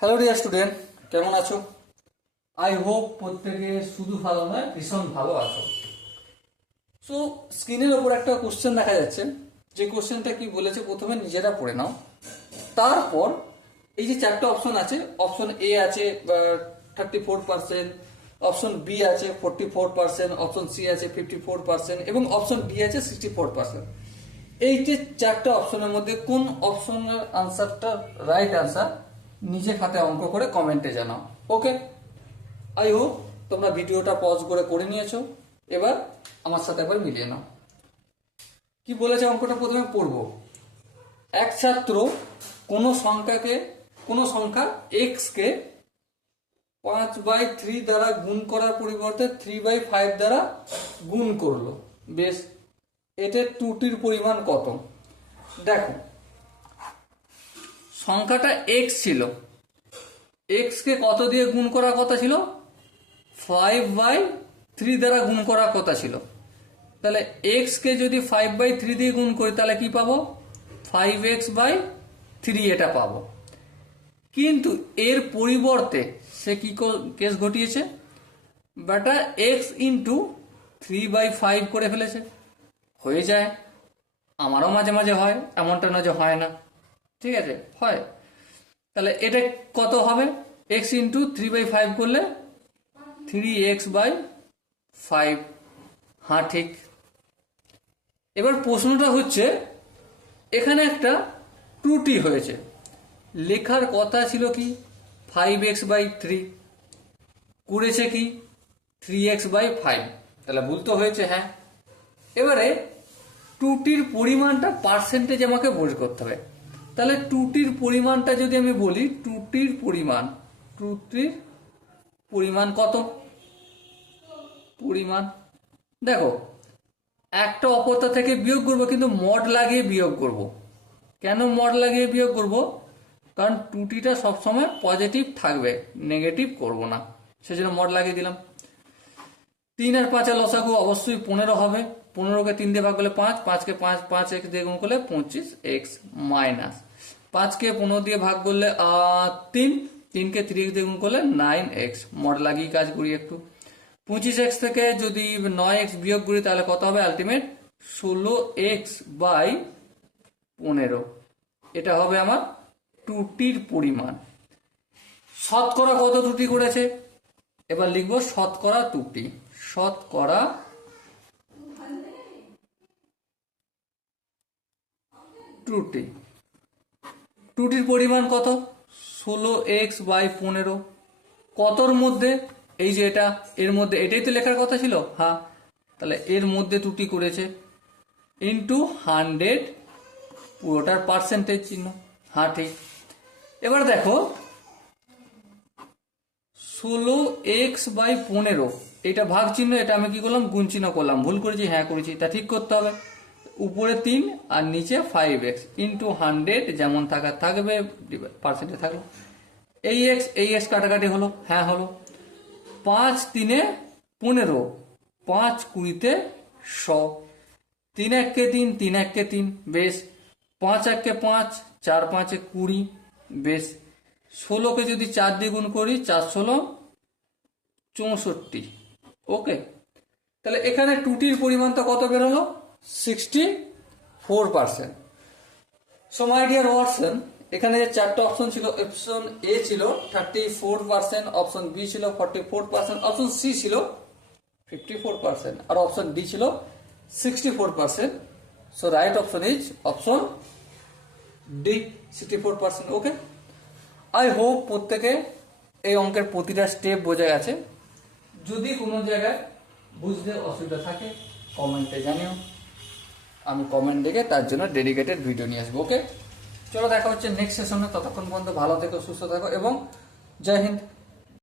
Hello dear student, কেমন আছো? I hope প্রত্যেকে শুধু ভালো নয়, ভীষণ ভালো আছো। সো স্ক্রিনের ওপর একটা কোশ্চেন দেখা যাচ্ছে। যে কোশ্চেনটা কি বলেছে প্রথমে নিজেরা পড়ে নাও, তারপর এই যে চারটা অপশন আছে, অপশন এ আছে 34%, অপশন বি আছে 44%, অপশন সি আছে 54% এবং অপশন ডি আছে 64%। এই যে চারটা অপশনের মধ্যে কোন অপশনের আনসারটা রাইট আনসার নিজে খাতে অঙ্ক করে কমেন্টে জানাও। ওকে, আই হোপ তোমরা ভিডিওটা পজ করে নিয়েছো। এবার আমার সাথে একবার মিলিয়ে নাও। কি বলেছে অঙ্কটা প্রথমে পড়বো। এক ছাত্র কোনো সংখ্যা এক্স কে 5/3 দ্বারা গুণ করার পরিবর্তে 3/5 দ্বারা গুণ করলো। বেশ, এতে ত্রুটির পরিমাণ কত? দেখো, সংখ্যাটা এক্স ছিল, এক্স কে কত দিয়ে গুণ করার কথা ছিল? 5/3 দ্বারা গুণ করার কথা ছিল। তাহলে এক্স কে যদি 5/3 দিয়ে গুণ করি তাহলে কি পাবো? 5x/3 এটা পাবো। কিন্তু এর পরিবর্তে সে কি কেস ঘটিয়েছে? বেটা এক্স ইন্টু 3/5 করে ফেলেছে। হয়ে যায়, আমারও মাঝে মাঝে হয়, এমনটা না যে হয় না, ঠিক আছে, হয়। তাহলে এটা কত হবে? এক্স ইন্টু 3/5 করলে 3x/5। হ্যাঁ, ঠিক। এবার প্রশ্নটা হচ্ছে, এখানে একটা ত্রুটি হয়েছে। লেখার কথা ছিল কি 5x/3, করেছে কি 3x/5। তাহলে ভুল তো হয়েছে, হ্যাঁ। এবারে ত্রুটির পরিমাণটা পার্সেন্টেজ আমাকে বের করতে হবে। তাহলে ত্রুটির পরিমাণটা যদি আমি বলি, ত্রুটির পরিমাণ কত? পরিমাণ দেখো, একটা অপরটা থেকে বিয়োগ করবো, কিন্তু মড লাগিয়ে বিয়োগ করব। কেন মড লাগিয়ে বিয়োগ করব? কারণ ত্রুটিটা সবসময় পজিটিভ থাকবে, নেগেটিভ করব না, সেজন্য মড লাগিয়ে দিলাম। 3 আর 5 এর লসাগু অবশ্যই 15 হবে। 15কে 3 দিয়ে ভাগ করলে 5, 5কে 5x দিয়ে গুণ করলে 25x মাইনাস 5কে 15 দিয়ে ভাগ করলে 3, 3কে 3x দিয়ে গুণ করলে 9x। মড লাগিয়ে কাজ করি একটু। 25x থেকে যদি 9x বিয়োগ করি তাহলে কত হবে? Ultimate 16x/15। এটা হবে আমার ত্রুটির পরিমাণ। শতকরা কত ত্রুটি করেছে? এবার লিখবো শতকরা ত্রুটি। শতকরা ত্রুটি, ত্রুটির পরিমাণ কত? 16x/15। কতর মধ্যে? এই যে এটা, এর মধ্যে, এটাই তো লেখার কথা ছিল। হ্যাঁ, তাহলে এর মধ্যে ত্রুটি করেছে, ইন্টু 100, পুরোটার পার্সেন্টেজ চিহ্ন। হ্যাঁ, ঠিক। এবার দেখো 16x/15, এটা ভাগ চিহ্ন, এটা আমি কি করলাম? গুণ চিহ্ন করলাম। ভুল করেছি? হ্যাঁ করেছি, তা ঠিক করতে হবে। উপরে 3 আর নিচে 5x ইন্টু 100, যেমন থাকার থাকবে, পার্সেন্টেজ থাকলো। এই এক্স কাটাকাটি হলো? হ্যাঁ হলো। 5 3 15, 5 20 100, 3 1 3, 3 1 3, বেশ। 5 1 5, 4 5 20, বেশ। 16কে যদি 4 দিয়ে গুণ করি, 4 16 64। ওকে, তাহলে এখানে ত্রুটির পরিমাণটা কত বেরোলো? 64%। সো মাই ডিয়ার ওয়াটসন, এখানে যে চারটা অপশন ছিল, অপশন এ ছিল 34%, অপশন বি ছিল 44%, অপশন সি ছিল 54%, আর অপশন ডি ছিল 64%। So right option is option D, 64%। Okay, I hope প্রত্যেকে এই অঙ্কের প্রতিটা স্টেপ বোঝা গেছে। যদি কোনো জায়গায় বুঝতে অসুবিধা থাকে কমেন্টে জানিও, আমি কমেন্ট দেখে তার জন্য ডেডিকেটেড ভিডিও নিয়ে আসবো। ওকে, চলো দেখা হচ্ছে নেক্সট সেশনে। ততক্ষণ পর্যন্ত ভালো থেকো, সুস্থ থাকো এবং জয় হিন্দ।